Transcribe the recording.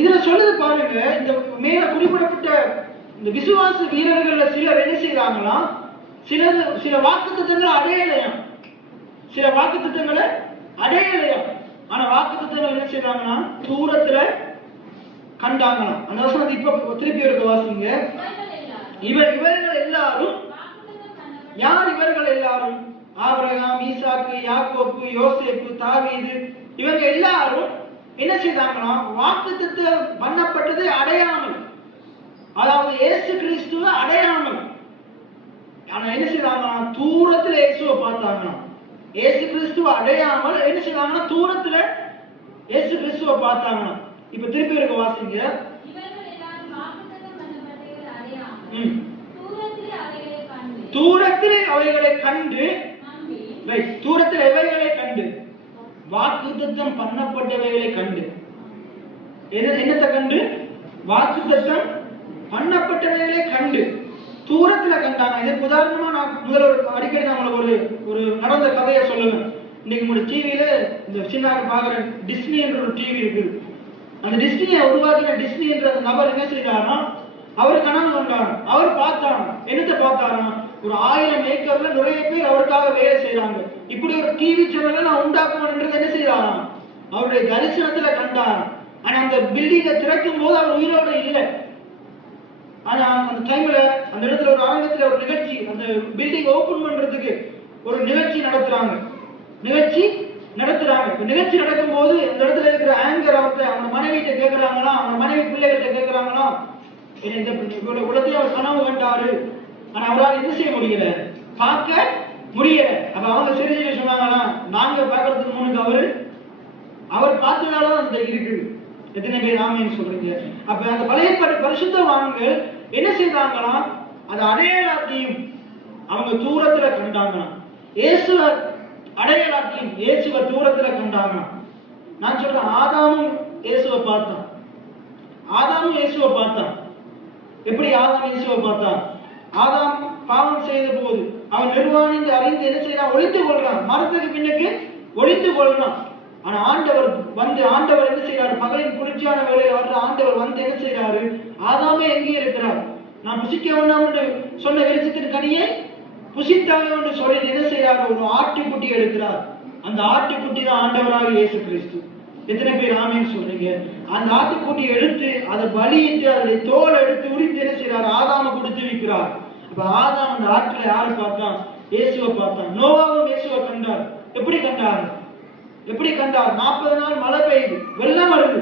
இதுல சொல்லுது பாருங்க, இந்த மேல குறிப்பிடப்பட்ட இந்த விசுவாச வீரர்கள் சிலர் என்ன செய்யறாங்களாம், சில வாக்குத்தத்தங்களை அடையலையாம், சில வாக்குத்தத்தங்களை அடையலையாம். ஆனா வாக்குத்தத்தங்கள் என்ன செய்யறாங்கன்னா தூரத்துல கண்டாங்களாம். அந்த வசனத்தை இப்ப திருப்பி இருக்க வாசிங்க. இவர்கள் எல்லாரும் யார்? இவர்கள் எல்லாரும் ஆபிரகாம், ஈசாக்கு, யாக்கோப்பு, யோசேப்பு, தாவீது, இவங்க எல்லாரும் என்ன செய்தாங்களாம், வாக்குத்தத்தம் பண்ணப்பட்டதை அடையாமல், அதாவது இயேசு கிறிஸ்துவை அடையாமல், ஆனா என்ன செய்தாங்களாம், தூரத்துல இயேசுவை பார்த்தாங்களாம். இயேசு கிறிஸ்துவை அடையாமல் என்ன செய்தாங்கன்னா தூரத்துல இயேசு கிறிஸ்துவை பார்த்தாங்களாம். இப்ப திருப்பி இருக்க வாசிங்க. தூரத்தில் அவைகளை கண்டு, தூரத்தில் எவைகளை கண்டு, வாக்குத்தத்தம் பண்ணப்பட்டவைகளை கண்டு, என்னத்தை கண்டு, வாக்குத்தத்தம் பண்ணப்பட்டவைகளை கண்டு தூரத்துல கண்டாங்க. இதுக்கு உதாரணமா நான் முதல்ல அடிக்கடி நான் உங்களுக்கு ஒரு நடந்த கதையை சொல்லுவேன். இன்னைக்கு உங்களோட டிவியில இந்த சின்ன பாக்குற டிஸ்னி என்ற ஒரு டிவி இருக்குது. அந்த டிஸ்னியை உருவாக்கின டிஸ்னி என்ற நபர் என்ன செய்தாரா, அவர் கனவு கண்டார், அவர் பார்த்தார். என்னத்தை பார்த்தாரா, ஒரு 1000 ஏக்கர்ல நிறைய பேர் அவருக்காக வேலை செய்யறாங்க, இப்படி ஒரு டிவி சேனலை நான் உண்டாக்குவேன் என்ன செய்தாராம், அவருடைய தரிசனத்துல கண்டார். ஆனா அந்த பில்டிங்கை திறக்கும் போது அவர் உயிரோட இல்லை. ஆனா அந்த டைம்ல அந்த இடத்துல ஒரு அரங்கத்துல ஒரு நிகழ்ச்சி, அந்த பில்டிங் ஓபன் பண்றதுக்கு ஒரு நிகழ்ச்சி நடத்துறாங்க. நிகழ்ச்சி நடக்கும் போது அந்த இடத்துல இருக்கிற ஆங்கர் அவங்க மனைவிட்ட கேட்கறாங்களா, அவங்க மனைவி பிள்ளைகிட்ட கேட்கறாங்களா, இந்த உலகத்தையும் அவர் கனவு கண்டாரு, ஆனா அவரால் என்ன செய்ய முடியல, பார்க்க முடியல. அப்ப அவங்க சரி சொன்னாங்களா, நாங்க பார்க்கறதுக்கு முன்னுக்கு அவர் பார்த்ததாலதான் அந்த இருக்குது. எத்தனை பேர் ஆமேன்னு சொல்றீங்க? அப்ப அந்த பழைய பரிசுத்தவான்கள் என்ன செய்தாங்களா, அது அடையாளத்தையும் அவங்க தூரத்துல கண்டாங்களாம். இயேசுவ அடையாளத்தையும் இயேசுவ தூரத்துல கண்டாங்களாம். நான் சொல்றேன், ஆதாமும் இயேசுவை பார்த்தான். ஆதாமும் இயேசுவை பார்த்தான். எப்படி ஆதாம் இயேசுவை பார்த்தான்? ஆதாம் பாவம் செய்த போது அவன் நிர்வாணிந்து அறிந்து என்ன செய்யறான், ஒளிந்து கொள்றான், மரத்துக்கு பின்னுக்கு ஒளிந்து கொள்றான். ஆனா ஆண்டவர் என்ன செய்யறாரு, பகலின் குளிர்ச்சியான வேளையில் வர்ற ஆண்டவர் வந்து என்ன செய்யறாரு, ஆதாமே எங்கே இருக்கிறார், நான் புசிக்க வேண்டாம் என்று சொன்ன வெளிச்சத்தின் கனியை புசித்தாங்க என்று சொல்லி என்ன செய்யறாரு, ஒரு ஆட்டுக்குட்டி எடுக்கிறார். அந்த ஆட்டுக்குட்டி தான் ஆண்டவராக இயேசு கிறிஸ்து. எத்தனை பேர் ஆமேன்னு சொல்றீங்க? அந்த ஆட்டுக்குட்டி எடுத்து அதை பலியிட்டு அதனுடைய தோல் எடுத்து உரித்து என்ன செய்யறாரு, ஆதாம கொடுத்து வைக்கிறார். அப்ப ஆதாம் அந்த ஆற்றில யாரு பார்த்தான், இயேசுவை பார்த்தான். நோவாவும் இயேசுவை கண்டார். எப்படி கண்டார்? 40 நாள் மழை பெய்யுது, வெள்ளம் வருது.